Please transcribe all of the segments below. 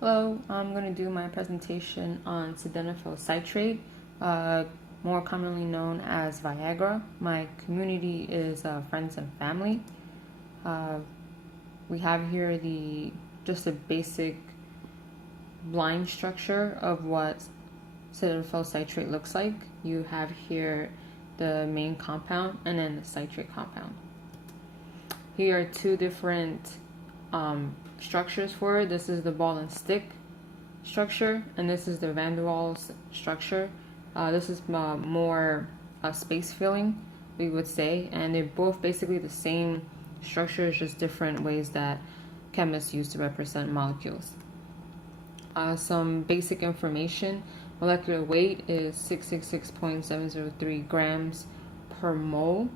Hello, I'm going to do my presentation on sildenafil citrate, more commonly known as Viagra. My community is friends and family. We have here just a basic blind structure of what sildenafil citrate looks like. You have here the main compound and then the citrate compound. Here are two different structures for it. This is the ball and stick structure, and this is the Van der Waals structure. This is more space filling, we would say, and they're both basically the same structures, just different ways that chemists use to represent molecules. Some basic information: molecular weight is 666.703 grams per mole.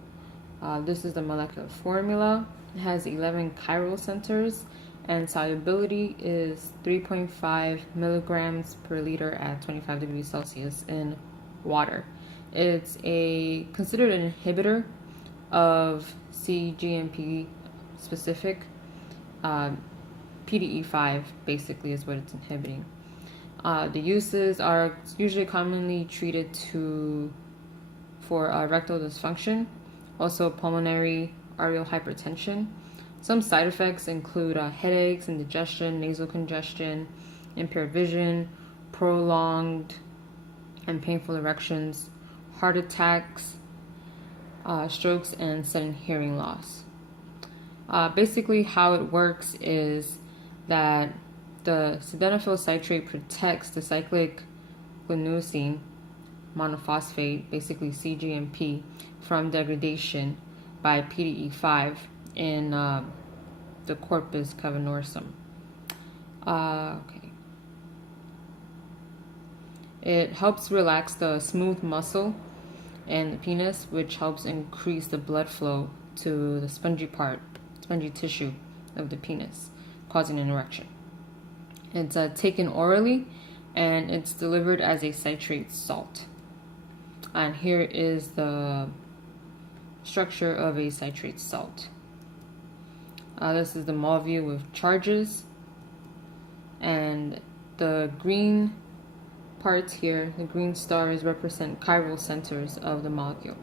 This is the molecular formula. It has 11 chiral centers, and solubility is 3.5 milligrams per liter at 25 degrees Celsius in water. It's considered an inhibitor of cGMP specific. PDE5 basically is what it's inhibiting. The uses are usually commonly treated for rectal dysfunction, also pulmonary arterial hypertension. Some side effects include headaches, indigestion, nasal congestion, impaired vision, prolonged and painful erections, heart attacks, strokes, and sudden hearing loss. Basically, how it works is that the sildenafil citrate protects the cyclic guanosine monophosphate, basically cGMP, from degradation by PDE5 in the corpus cavernosum. It helps relax the smooth muscle in the penis, which helps increase the blood flow to the spongy tissue of the penis, causing an erection. It's taken orally, and it's delivered as a citrate salt. And here is the structure of a citrate salt. This is the mole view with charges, and the green parts here, the green stars, represent chiral centers of the molecule.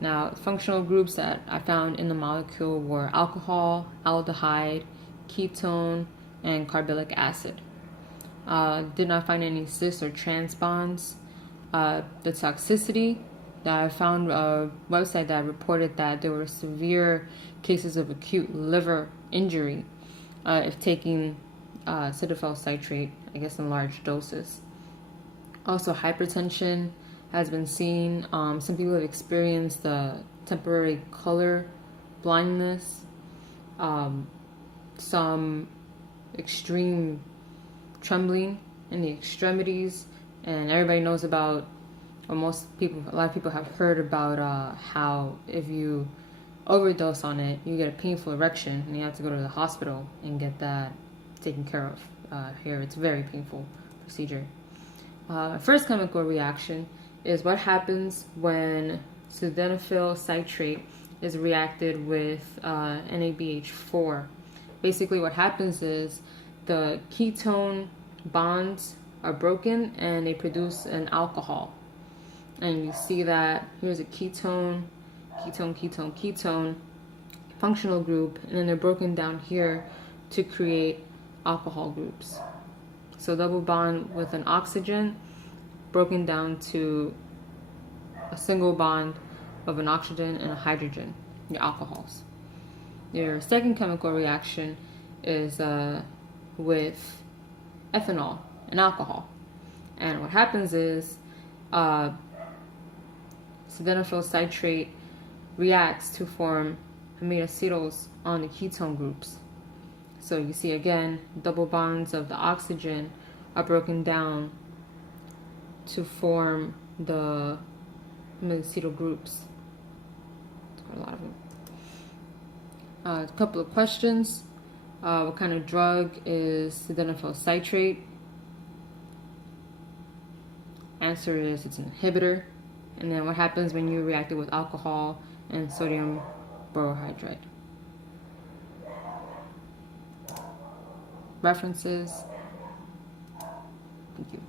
Now, functional groups that I found in the molecule were alcohol, aldehyde, ketone, and carboxylic acid. Did not find any cis or trans bonds. The toxicity that I found a website that reported that there were severe cases of acute liver injury if taking sildenafil citrate, I guess in large doses. Also, hypertension has been seen. Some people have experienced temporary color blindness, some extreme trembling in the extremities, and everybody knows about, or a lot of people have heard about how if you overdose on it, you get a painful erection and you have to go to the hospital and get that taken care of. Here, it's a very painful procedure. First chemical reaction is what happens when sildenafil citrate is reacted with NABH4. Basically, what happens is the ketone bonds are broken and they produce an alcohol. And you see that here's a ketone, functional group, and then they're broken down here to create alcohol groups. So double bond with an oxygen broken down to a single bond of an oxygen and a hydrogen, your alcohols. Your second chemical reaction is with ethanol and alcohol. And what happens is sildenafil citrate reacts to form amino acids on the ketone groups. So you see again, double bonds of the oxygen are broken down to form the amino groups. It's quite a lot of them. A couple of questions. What kind of drug is sildenafil citrate? Answer is it's an inhibitor. And then what happens when you react it with alcohol and sodium borohydride? references. Thank you.